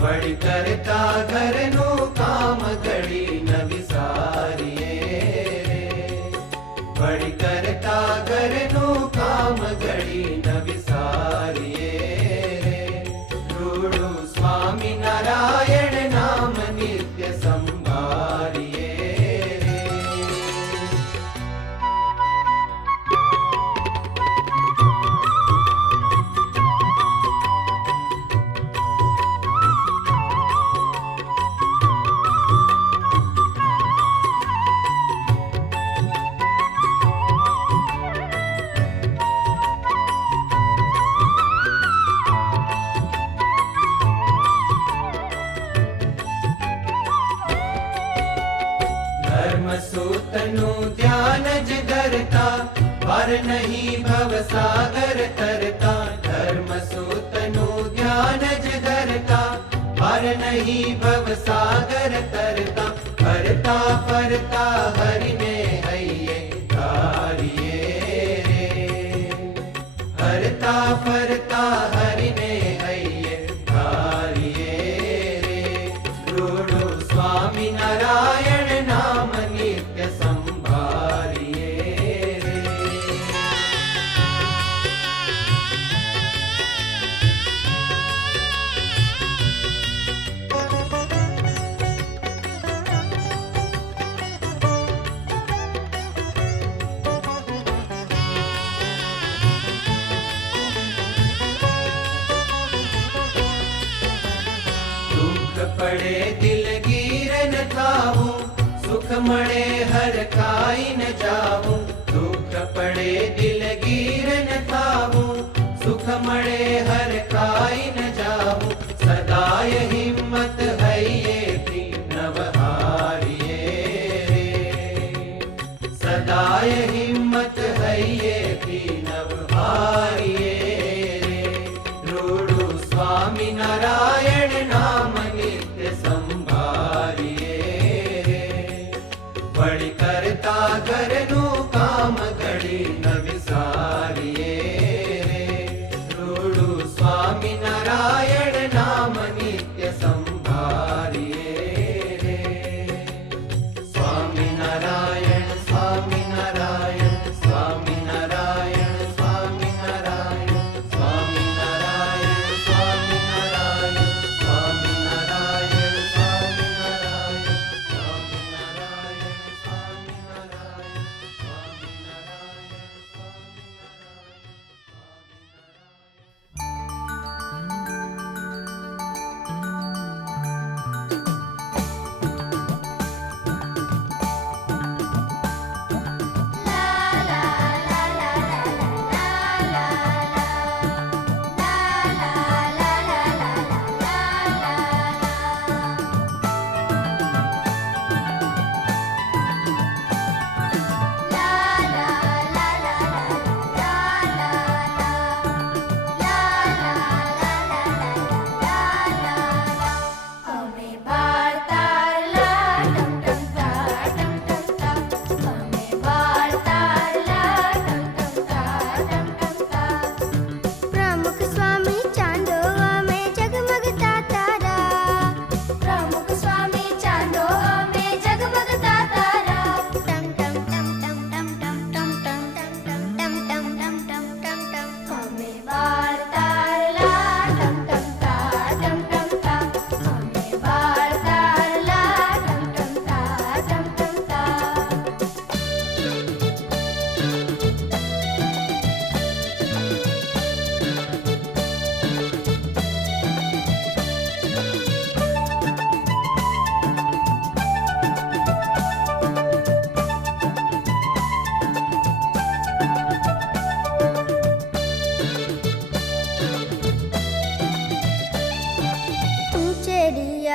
વળી કરતા ઘરનું કામ ઘડી ન વિસારીએ. વળી કરતા ઘરનું કામ ઘડી ન વિસારીએ. રૂડું સ્વામી નારાયણ નામ નિત્ય સંભાળીએ. ધર્મસૂતનું ધ્યાન જ ધરતા પાર નહીં ભવસાગર તરતા. ધર્મસૂતનું ધ્યાન જ ધરતા પાર નહીં ભવસાગર તરતા. ફરતા ફરતા હરિને હૈયે ધારીએ રે. ફરતા ફરતા હરિને હૈયે ધારીએ રે. રૂડું સ્વામી નારાયણ નામ નિત્ય સંભાળીએ રે. દુઃખ પડે દિલગીર ન થાવું, સુખ મળે હર ખાઈ ન જાવું. દુઃખ પડે દિલગીર ન થાવું, સુખ મળે હર ખાઈ ન જાવું. સદાય હિંમત હૈયેથી નવહારીએ રે. સદાય હિંમત હૈયેથી નવહારીએ રે. રૂડું સ્વામી નારાયણ નામ નિત્ય સંભાળીએ રે. વળી કરતા ઘરનું કામ ઘડી ન વિસારીએ રે. રૂડું સ્વામી નારાયણ નામ નિત્ય સંભાળીએ રે. સ્વામી નારાયણ સ્વામી નારાયણ સ્વામી નારાયણ સ્વામી નારાયણ સ્વામી નારાયણ સ્વામી નારાયણ સ્વામી નારાયણ સ્વામી નારાયણ સ્વામી નારાયણ સ્વામી નારાયણ સ્વામી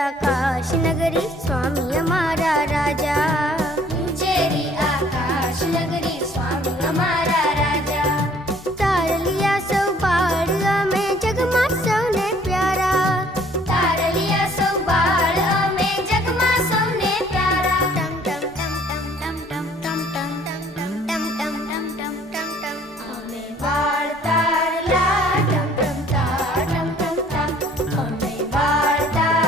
आकाश नगरी स्वामी हमारा राजा. ऊंचेरी आकाश नगरी स्वामी हमारा राजा. तार लिया सौ बाड़ में जगमा सौने प्यारा. तार लिया सौ बाड़ में जगमा सौने प्यारा. टम टम टम टम टम टम टम टम टम टम टम टम टम टम. हमें बाड़ तार ला टम टम ता टम टम ता. हमें बाड़ तार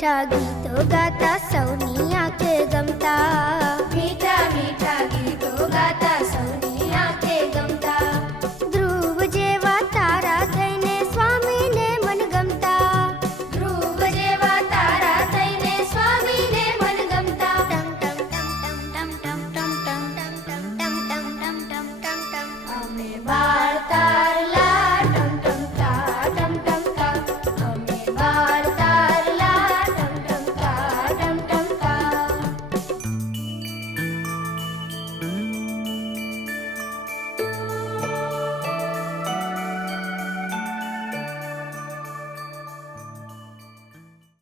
મીઠા ગીતો ગાતા સૌની આંખે ગમતા. મીઠા મીઠા